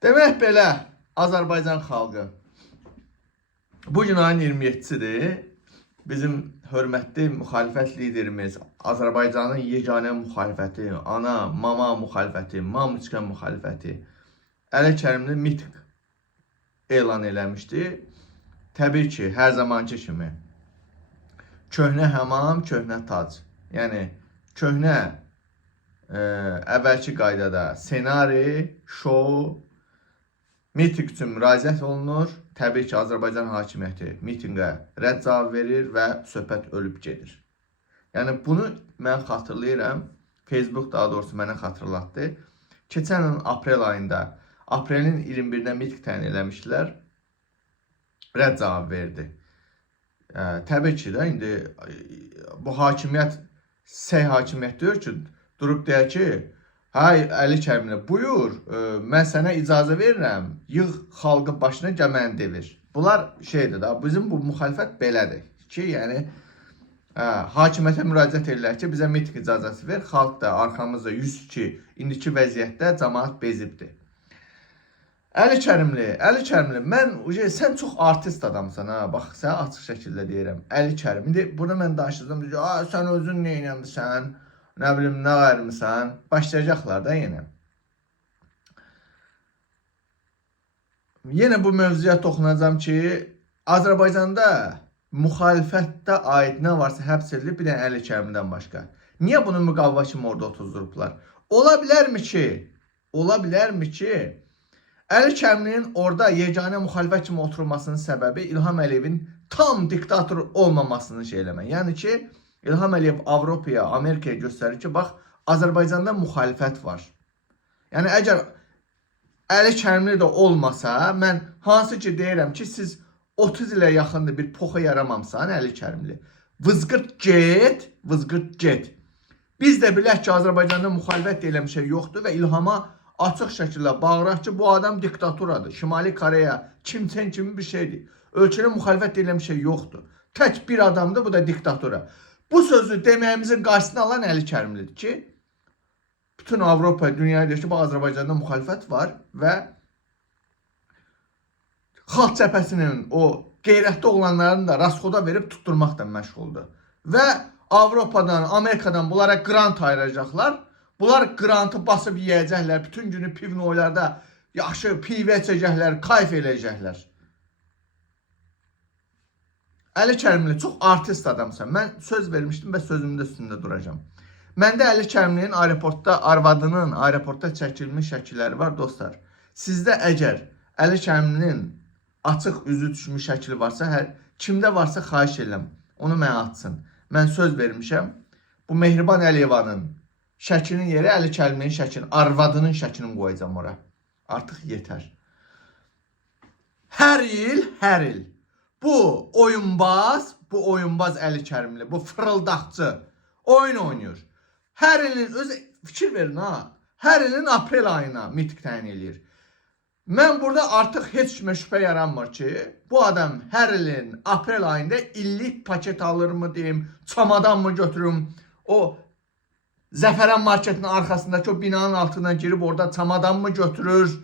Demək belə, Azərbaycan xalqı bu gün ayın 27-sidir. Bizim hörmətli müxalifət liderimiz, Azərbaycanın yeganə müxalifəti, ana, mama müxalifəti, Mamuçka müxalifəti Əli Kərimli miting elan eləmişdi. Təbii ki, hər zamanki kimi köhnə həmam, köhnə tac. Yəni köhnə əvvəlki qaydada ssenari, şou, miting üçün müraciət olunur. Təbii ki, Azərbaycan hakimiyyəti mitinqə rədd cavab verir və söhbət ölüb gedir. Yəni bunu mən xatırlayıram. Facebook daha doğrusu mənə xatırlatdı. Keçən il aprel ayında, aprelin 21-də miting təyin eləmişdilər. Rədd cavab verdi. Təbii ki də indi bu hakimiyyət hakimiyyət deyir ki, durub deyir ki, hay Əli Kərimli, buyur, mən sənə icazə verirəm, yığ xalqı başına gəl məni devir. Bunlar şeydir da, bizim bu müxalifət belədir ki, yəni hakimiyyətə müraciət edirlər ki, bizə miting icazəsi ver, xalq da arxamızda 102, indiki vəziyyətdə cəmaət bezibdir. Əli Kərimli, sən çox artist adamsan ha, bax, sənə açıq şəkildə deyirəm. Əli Kərim, indi burada mən danışacağım, sən özün neynəmsən, nə bilim, nə vermirsən, başlayacaqlar da yenə. Yenə bu mövzuya toxunacağım ki, Azərbaycanda müxalifətdə aid nə varsa həbs edilib, bir dənə Əli Kərimdən başqa. Niyə bunu müqavva kimi orada otuzdurublar? Ola bilərmi ki, Əli Kərimlinin orada yeganə müxalifət kimi oturmasının səbəbi İlham Əliyevin tam diktator olmamasını eləmək. Yəni ki, İlham Əliyev Avropaya, Amerikaya göstərir ki, bax, Azərbaycanda müxalifət var. Yəni, əgər Əli Kərimli də olmasa, mən hansı ki deyirəm ki, siz 30 ilə yaxındır bir poxa yaramamsan, Əli Kərimli. Vızqırt get. Biz də bilək ki, Azərbaycanda müxalifət deyilən bir şey yoxdur və İlhama açıq şəkildə bağıraq ki, bu adam diktatoradır. Şimali Koreya, Kim Çen kimi bir şeydir. Ölkədə müxalifət deyilən bir şey yoxdur. Tək bir adamdır, bu da diktatora. Bu sözü deməyimizin qarşısını alan Əli Kərimlidir ki, bütün Avropa, dünyaya deyir ki, bu Azərbaycanda müxalifət var və Xalq Cəbhəsinin o qeyrətli olanlarını da rasxoda verib tutturmaqla məşğuldur. Və Avropadan, Amerikadan bunlara qrant ayıracaqlar. Bunlar qrantı basıb yiyəcəklər, bütün günü pivnoylarda yaxşı pivə içəcəklər, kayf eləyəcəklər. Əli Kərimli çox artist adamsan. Mən söz vermişdim və sözümün üstündə duracağım. Məndə Əli Kərimlinin aeroportda, arvadının aeroportda çəkilmiş şəkilləri var dostlar. Sizdə əgər Əli Kərimlinin açıq üzü düşmüş şəkili varsa, kimdə varsa xahiş edirəm, onu mənə atsın. Mən söz vermişəm, bu Mehriban Əliyevanın şəklinin yeri Əli Kərimlinin şəklinin, arvadının şəklini qoyacağım ora. Artıq yetər. Hər il bu oyunbaz Əli Kərimli, bu fırıldaqçı oyun oynayır. Hər ilin, fikir verin ha, hər ilin aprel ayına miting təyin eləyir. Mən burada artıq heç kimə şübhə yaranmır ki, bu adam hər ilin aprel ayında illik paket alır mı deyim, çamadan mı götürüm, o Zəfərən marketinin arxasındakı o binanın altından girib orada çamadan mı götürür,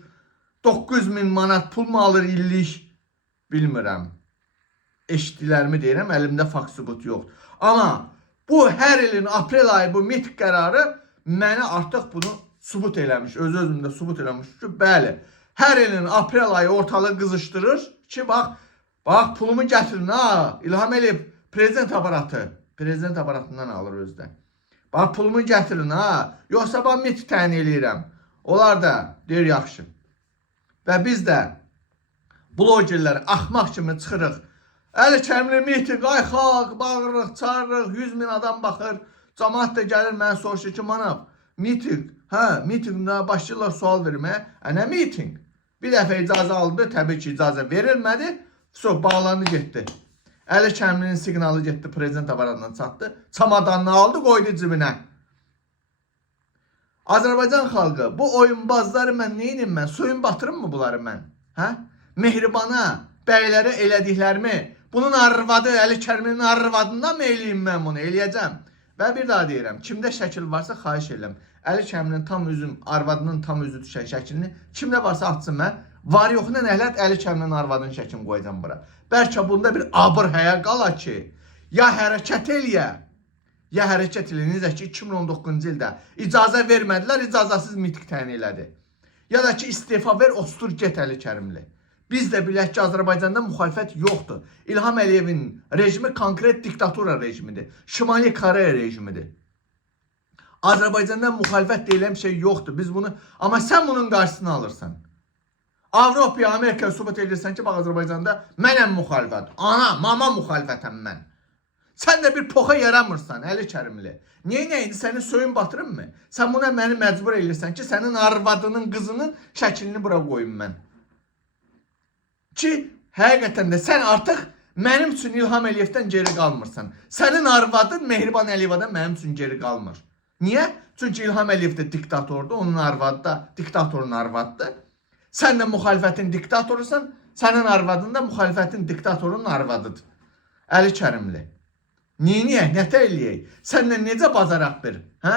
9.000 manat pul mu alır illik, bilmirəm. Eşitdilərimi deyirəm, əlimdə fakt sübut yoxdur. Amma bu hər ilin aprel ayı bu miting qərarı mənə artıq bunu sübut eləmiş, öz-özümdə sübut eləmiş ki, bəli, hər ilin aprel ayı ortalığı qızışdırır ki, bax pulumu gətirin ha, İlham Əliyev prezident aparatından alır özdən. Bax, pulumu gətirin ha, yoxsa bax miting təyin eləyirəm. Onlar da deyir yaxşı. Və biz də blogerlər axmaq kimi çıxırıq. Əli Kərimli miting, ay xalq, bağırırıq, çağırırıq, 100.000 adam baxır. Cəmaət də gəlir, mən soruşur ki, manav, miting, mitingdə başlayırlar sual verməyə. Nə miting? Bir dəfə icazə aldı, təbii ki, icazə verilmədi, sonra bağlandı, getdi. Əli Kərimlinin siqnalı getdi, prezident aparatından çatdı. Çamadanını aldı, qoydu cibinə. Azərbaycan xalqı, bu oyunbazları mən neyinim mən? Suyun batırım mı bunları mən? Mehribana, bəylərə elədiklərimi, bunun arvadı, Əli Kərimlinin arvadından mı eləyim mən bunu? Eləyəcəm. Və bir daha deyirəm, kimdə şəkil varsa xahiş edirəm. Əli Kərimlinin tam üzüm, arvadının tam üzü düşən şəklini kimdə varsa atsın mən. Var yoxuna nəhlət Əli Kərimlinin arvadının şəklini qoyacam bura. Bəlkə bunda bir abır həya qala ki, ya hərəkət eləyə, ya hərəkət eləyə. Necə ki 2019-cu ildə icazə vermədilər, icazəsiz miting təyin elədi. Ya da ki istefa ver, ostur get Əli Kərimli. Biz də bilək ki, Azərbaycanda müxalifət yoxdur. İlham Əliyevin rejimi konkret diktatura rejimidir. Şimali Koreya rejimidir. Azərbaycanda müxalifət deyilən bir şey yoxdur. Biz bunu, amma sən bunun qarşısını alırsan. Avropaya, Amerikaya sübut edirsən ki, bax Azərbaycanda mənəm müxalifət. Ana, mama müxalifətəm mən. Sən də bir poxa yaramırsan, Əli Kərimli. Niyə idi? Səni söyün batırım mı? Sən buna məni məcbur edirsən ki, sənin arvadının, qızının şəklini bura qoyum mən. Ki, həqiqətən də sən artıq mənim üçün İlham Əliyevdən geri qalmırsan. Sənin arvadın Mehriban Əliyevadan mənim üçün geri qalmır. Niyə? Çünki İlham Əliyev də diktatordur, onun arvadı da diktatorun arvadıdır. Sən də müxalifətin diktatorusan, sənin arvadın da müxalifətin diktatorunun arvadıdır. Əli Kərimli. Niyə? Nətə eləyək? Səndən necə bacaraq bir? Hə?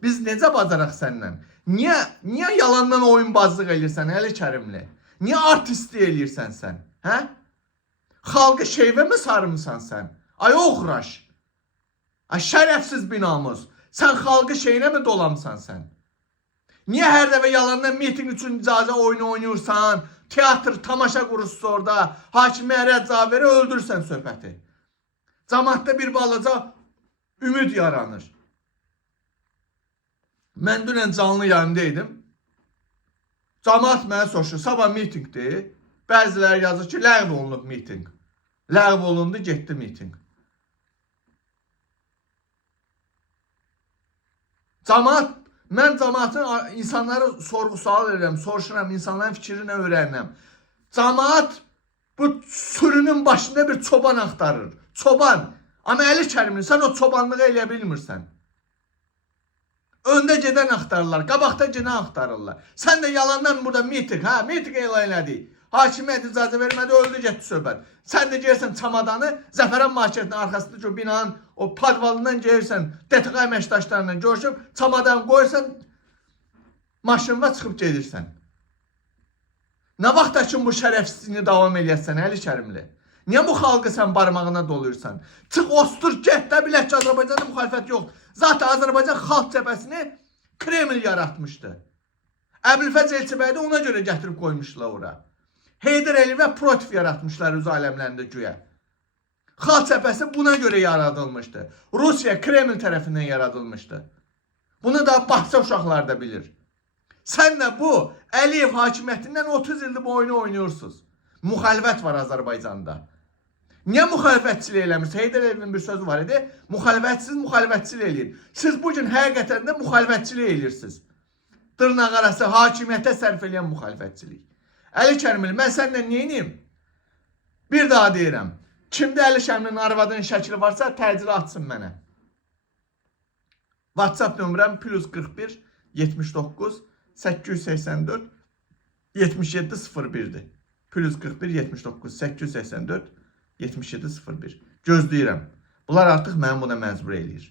Biz necə bacaraq səndən? Niyə yalandan oyunbazlıq eləyirsən Əli Kərimli? Niyə artistlik eləyirsən sən? Hə? Xalqı şeyvə mi sarımsan sən? Ay oğraş. Ay şərəfsiz binamız. Sən xalqı şeyinə mi dolamsan sən? Niyə hər dəfə yalandan miting üçün icazə oyunu oynayırsan? Teatr, tamaşa qurusu orada. Hakimi ərəc verə öldürsən söhbəti. Cəmaatda bir balaca ümid yaranır. Mən dünən canlı yayımdaydım. Cəmaat mənə soruşur, sabah mitingdir. Bəziləri yazır ki, ləğv olunub miting. Ləğv olundu, getdi miting. Mən cəmaatın insanları sorğu-sual edirəm, soruşuram, insanların fikrini öyrənirəm. Cəmaat bu sürünün başında bir çoban axtarır. Çoban. Amma Əli Kərimli, sən o çobanlığı eləyə bilmirsən. Öndə gedən axtarırlar, qabaqda gedən axtarırlar. Sən də yalandan burada miting, hə, miting elan elədik. Hakimiyyət icazə vermədi, öldü, getdi söhbət. Sən də gelirsən çamadanı, Zəfərən marketinin arxasındakı o binanın o padvalından gelirsən, DTQ əməkdaşlarla görüşüb, çamadanı qoyursan, maşınla çıxıb gedirsən. Nə vaxtda ki bu şərəfsizliğini davam eləyəsən, Əli Kərimli? Niyə bu xalqı sən barmağına doluyursan? Çıx, ostur, get də bilək ki, Azərbaycanda müxalifət yoxdur. Zaten Azərbaycan Xalq Cəbhəsini Kreml yaratmışdı. Əbülfəz Elçibəyi də ona görə gətirib qoymuşlar ora. Heydər Əliyevə protiv yaratmışlar öz aləmlərində güya. Xalq Cəbhəsi buna görə yaradılmışdı. Rusiya Kreml tərəfindən yaradılmışdı. Bunu da bahçə uşaqlar da bilir. Sən də bu Əliyev hakimiyyətindən 30 ildir bu oyunu oynuyorsunuz. Müxalifət var Azərbaycanda. Niyə müxalifətçilik eləmirsiniz? Heydər Əliyevin bir sözü var idi. Müxalifətsiz müxalifətçilik eləyir. Siz bugün həqiqətən də müxalifətçilik eləyirsiniz. Dırnaq arası hakimiyyətə sərf eləyən müxalifətçilik. Əli Kərimli, mən səndən neyiniyim? Bir daha deyirəm. Kimdə Əli Kərimlinin arvadının şəkli varsa təcili atsın mənə. WhatsApp nömrəm +41 79 884 7701'dir. +41 79 884 7701. Gözləyirəm. Bunlar artıq məni buna məcbur eləyir.